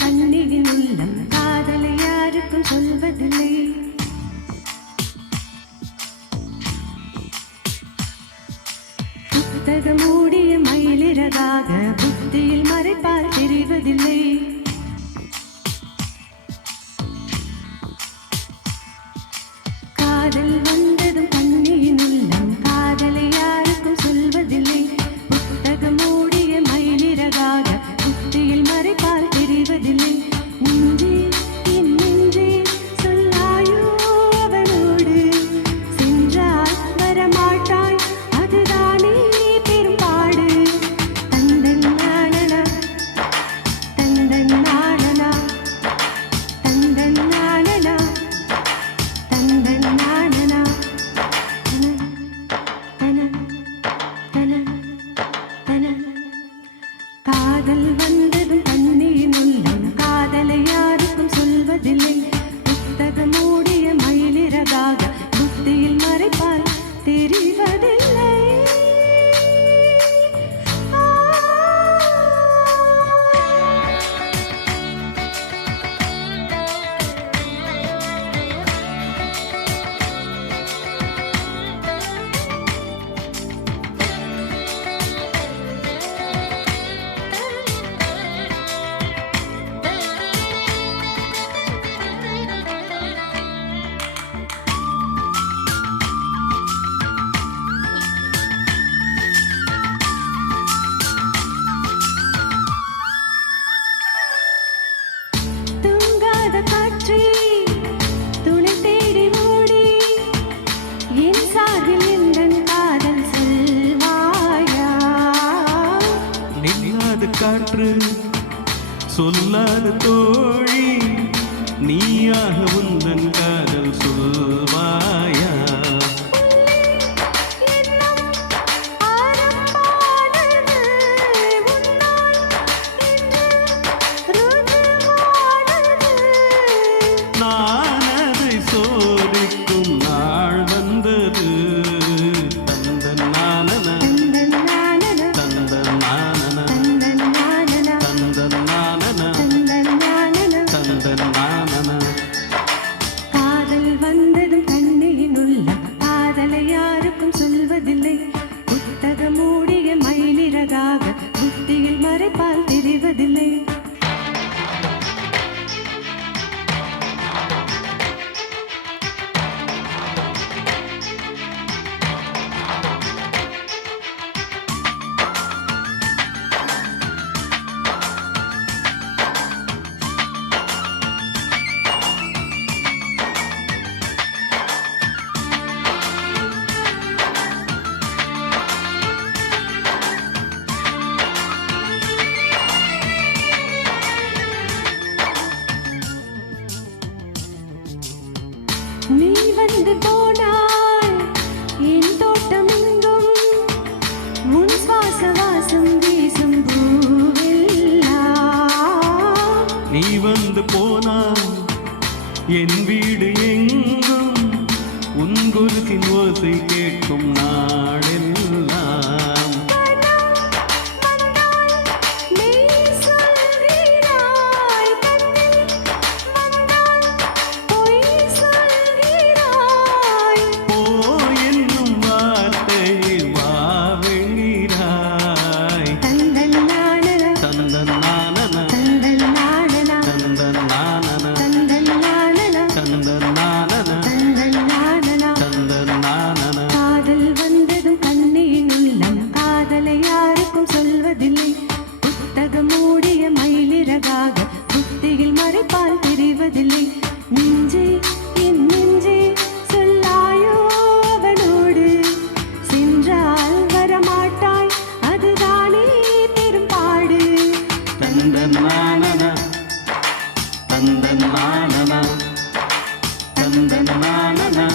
கண்ணியின் உள்ளம் காதலை யாருக்கும் சொல்வதில்லை. புத்தகம் மூடிய மயிலிறகாக புத்தியில் மறைப்பால் தெரிவதில்லை. காதல் வந்ததும் கண்ணியின் உள்ளம் காதலை யாருக்கும் சொல்வதில்லை. புத்தகம் மூடிய மயிலிறகாக புத்தியில் மறைப்பால் தெரிவதில்லை. நெஞ்சே என் நெஞ்சே சொல்லாயோ அவளோடு சென்றால் வரமாட்டாய் அதுதானே பெரும்பாடு. தந்தன் நானனா தந்தன் நானனா தந்தன் நானனா தந்தன் நானனா தன தன தன. காதல் வந்ததும் கண்ணியின் உள்ளம் காதலை யாருக்கும் சொல்வதில்லை. புத்தகம் மூடிய மயிலிறகாக புத்தியில் மறைப்பால் தெரிவதில்லை. தூங்காத காற்றே துணை தேடி ஓடி என் சார்பில் எந்தன் காதல் சொல்வாயா. நில்லாத காற்று சொல்லாத தோழி நீயாக உந்தன் காதல் சொல்வாயா. நான் அதை சோதிக்கும் நாள் வந்தது. தந்தன் நானன தந்தன் நானன தந்தன் நானன தந்தன் நானன. காதல் வந்ததும் கண்ணியின் உள்ளம் காதலை யாருக்கும் சொல்வதில்லை. புத்தகம் மூடிய மயிலிறகாக புத்தியில் மறைப்பால் தெரிவதில்லை. நீ வந்து போனாய் என் தோட்டம் எங்கும் உன் சுவாச வாசம் வீசும் பூவெல்லாம். நீ வந்து போனாய் என் வீடு எங்கும் உன் குருசின் ஓசை கேட்கும் நாளெல்லாம். நீ சொல்கிறாய் கண்ணில் வந்தால் பொய் சொல்கிறாய். போ என்னும் வார்த்தையில் வாவெங்கிறாய். தந்தன் நானனா தந்தன் நானன தந்தன் நானனா தந்தன் நானன தந்தன் நானனா தந்தன் நானன தந்தன் நானனா. தந்தன் நானன. காதல் வந்ததும் கண்ணியின் உள்ளம் காதலை யாருக்கும் சொல்வதில்லை. புத்தகம் மூடிய மயிலிறகாக புத்தியில் மறைப்பால் தெரிவதில்லை. நெஞ்சே என் நெஞ்சே சொல்லாயோ அவளோடு சென்றால் வரமாட்டாய் அதுதானே பெரும் தன்னானன